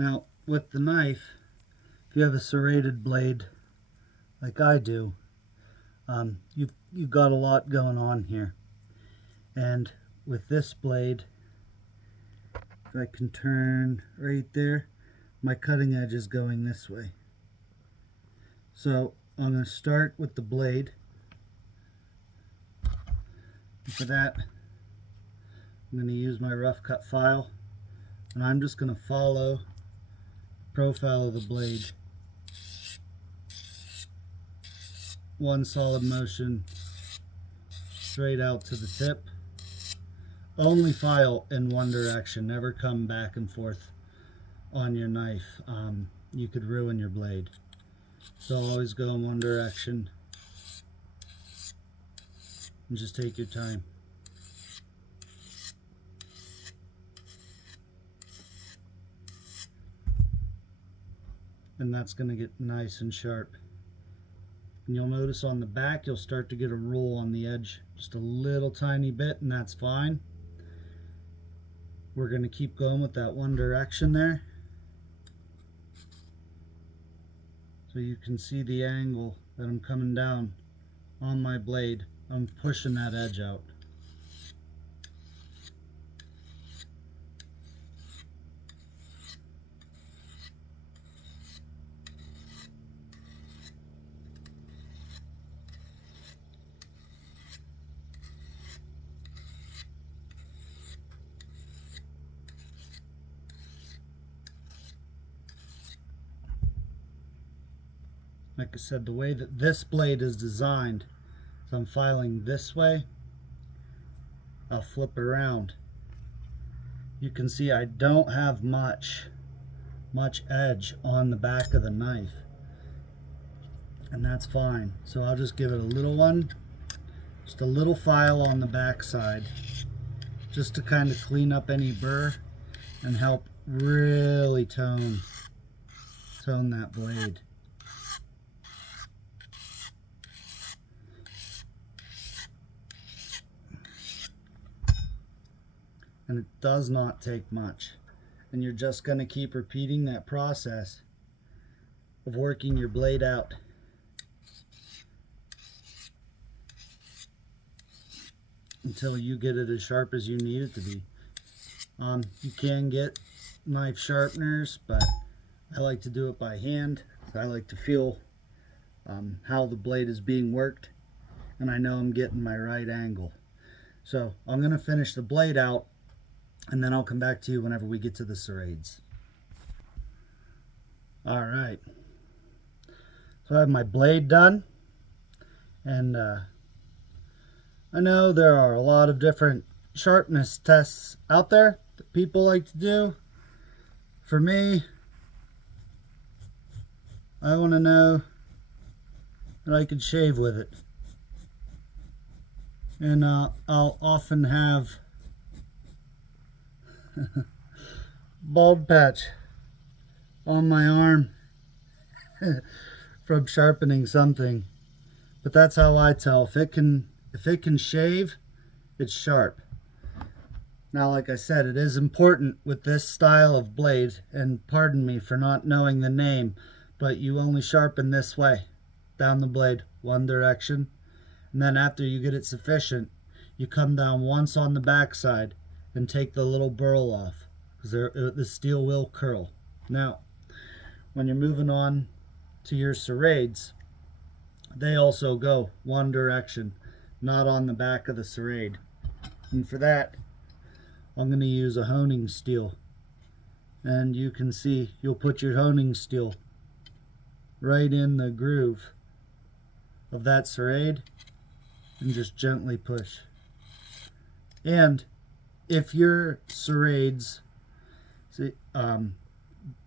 Now, with the knife, if you have a serrated blade like I do, you've got a lot going on here. And with this blade, if I can turn right there, my cutting edge is going this way. So I'm going to start with the blade. And for that, I'm going to use my rough cut file, and I'm just going to follow the profile of the blade. One solid motion straight out to the tip. Only file in one direction, never come back and forth on your knife. You could ruin your blade. So always go in one direction and just take your time. And that's going to get nice and sharp. And you'll notice on the back you'll start to get a roll on the edge, just a little tiny bit, and that's fine. We're going to keep going with that one direction there. So you can see the angle that I'm coming down on my blade. I'm pushing that edge out. Like I said, the way that this blade is designed, so I'm filing this way, I'll flip around. You can see I don't have much edge on the back of the knife, and that's fine. So I'll just give it a little one, just a little file on the back side, just to kind of clean up any burr and help really tone that blade. And it does not take much. And you're just going to keep repeating that process of working your blade out. Until you get it as sharp as you need it to be. You can get knife sharpeners, but I like to do it by hand. I like to feel how the blade is being worked, and I know I'm getting my right angle. So I'm going to finish the blade out, and then I'll come back to you whenever we get to the serrades. Alright, so I have my blade done, and I know there are a lot of different sharpness tests out there that people like to do. For me, I want to know that I can shave with it. And I'll often have bald patch on my arm from sharpening something. But that's how I tell. If it can shave, it's sharp. Now, like I said, it is important with this style of blade, and pardon me for not knowing the name, but you only sharpen this way, down the blade, one direction. And then after you get it sufficient, you come down once on the back side and take the little burl off, because the steel will curl. Now, when you're moving on to your serrades, they also go one direction, not on the back of the serrade. And for that, I'm going to use a honing steel. And you can see, you'll put your honing steel right in the groove of that serrade and just gently push. And if your serrades, see,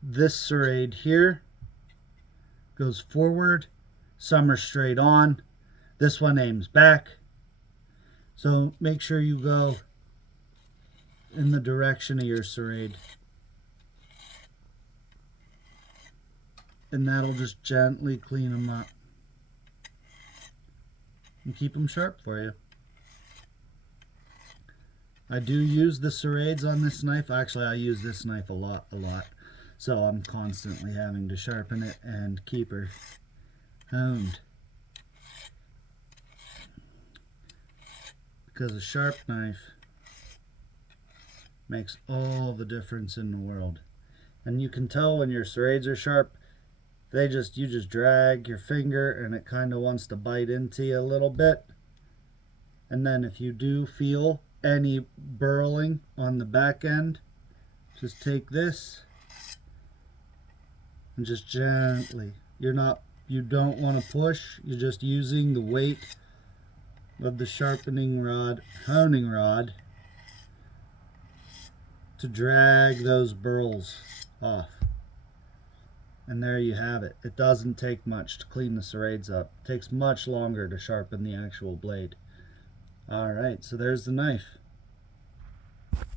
this serrade here goes forward, some are straight on, this one aims back. So make sure you go in the direction of your serrade. And that'll just gently clean them up and keep them sharp for you. I do use the serrades on this knife. Actually, I use this knife a lot. So I'm constantly having to sharpen it and keep her honed. Because a sharp knife makes all the difference in the world. And you can tell when your serrades are sharp, you just drag your finger and it kind of wants to bite into you a little bit. And then if you do feel any burling on the back end, just take this and just gently. You don't want to push, you're just using the weight of the sharpening rod, honing rod, to drag those burls off. And there you have it. It doesn't take much to clean the serrades up. It takes much longer to sharpen the actual blade. Alright, so there's the knife.